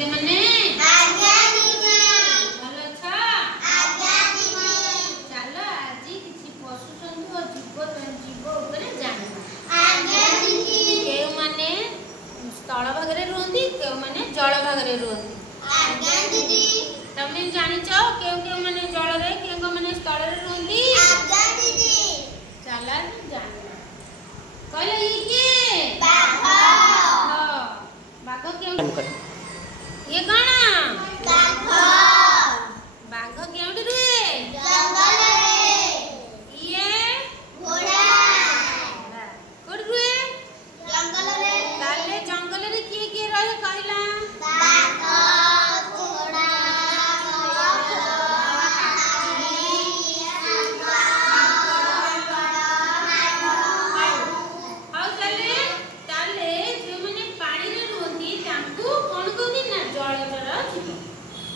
ପିଲାମାନେ ଆଜ୍ଞା ଦିଦି। ଭଲ ଅଛ? ଆଜ୍ଞା ଦିଦି। ଚାଲ ଆଜି କିଛି ପଶୁ ଜନ୍ତୁ ଓ ଜୀବ ଉପରେ ଜାଣିବା। ଆଜ୍ଞା ଦିଦି। କେଉଁମାନେ ସ୍ଥଳ ଭାଗରେ ରୁହନ୍ତି, କେଉଁମାନେ ଜଳ ଭାଗରେ ରୁହନ୍ତି। ଆଜ୍ଞା ଦିଦି। ତମେ ଜାଣିଛ କେଉଁମାନେ ଜଳରେ କେଉଁମାନେ ସ୍ଥଳରେ ରୁହନ୍ତି? ଆଜ୍ଞା ଦିଦି। ଚାଲ ଜାଣିବା। କହିଲ ଇଏ କିଏ? ବାଘ। ବାଘ କେଉଁଠି? ଇଏ କଣ? ବାଘ। ବାଘ କେଉଁଠି ରୁହେ? ଜଙ୍ଗଲରେ। ଇଏ ଘୋଡ଼ା। କୋଉଠି ରୁହେ? ଜଙ୍ଗଲରେ। ତାହେଲେ ଜଙ୍ଗଲରେ କିଏ କିଏ ରହେ କହିଲା? ବାଘ, ଘୋଡ଼ା, ତାହେଲେ ଯେଉଁମାନେ ପାଣିରେ ରୁହନ୍ତି ତାଙ୍କୁ କଣ କହନ୍ତି ନା ଜଳଚର ଜୀବ।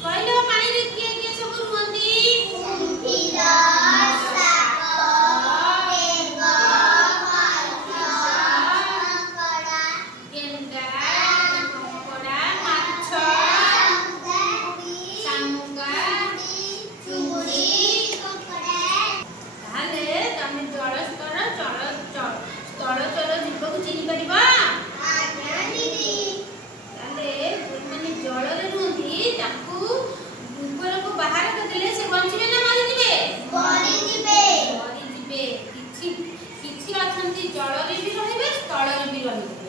କହିଲ ପାଣିରେ କିଏ କିଏ ସବୁ ରୁହନ୍ତି? କୁମ୍ଭୀର, ସାପ, ବେଙ୍ଗ, କଙ୍କଡ଼ା, ଗେଣ୍ଡା, କଙ୍କଡ଼ା, ମାଛ, ଶାମୁକା, ଚୁଙ୍ଗୁଡ଼ି, ତାହେଲେ ତମେ ସ୍ଥଳଚର ଜୀବକୁ ଚିହ୍ନି ପାରିବ? ଆଜ୍ଞା ଦିଦି। ତାହେଲେ ଯେଉଁମାନେ ଜଳରେ ରୁହନ୍ତି ତାଙ୍କୁ ଉପରକୁ ବାହାର କରିଦେଲେ ସେ ବଞ୍ଚିବେ ନା ମରିଯିବେ? ମରିଯିବେ। ମରିଯିବେ। କିଛି ଅଛନ୍ତି ଜଳରେ ବି ରହିବେ, ସ୍ଥଳରେ ବି ରହିବେ।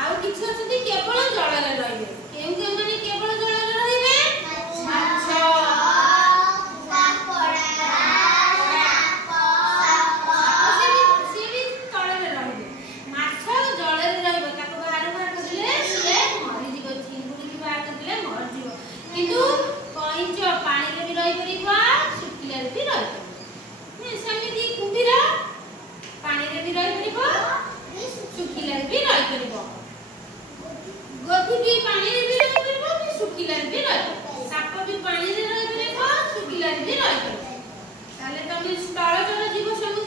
ଆଉ କିଛି ଅଛନ୍ତି କେବଳ ଜଳରେ ରହିବେ। କେଉଁମାନେ କେବଳ ଜଳରେ ରହିବେ? ମାଛ, ସିଏ ବି ସ୍ଥଳରେ ରହିବେ। ମାଛ ଜଳରେ ରହିବ, ତାକୁ ବାହାର କରିଦେଲେ ସିଏ ମରିଯିବ। ଚିଙ୍ଗୁଡ଼ି ବାହାର କରିଦେଲେ ମରିଯିବ। କିନ୍ତୁ କଇଁଛ ପାଣିରେ ବି ରହିପାରିବ, ଶୁଖିଲାରେ ବି ରହିପାରିବ। ସେମିତି କୁମ୍ଭୀର ପାଣିରେ ବି ରହିପାରିବ, ଶୁଖିଲାରେ ବି ରହିପାରିବ। ଗୋଧି ବି ପାଣିରେ ବି ରହିପାରିବ, ଶୁଖିଲାରେ ବି ରହିପାରିବ। ସାପ ବି ପାଣିରେ ରହିପାରିବ, ଶୁଖିଲାରେ ବି ରହିପାରିବ। ତାହେଲେ ତମେ ସ୍ଥଳଚର ଜୀବ ସବୁ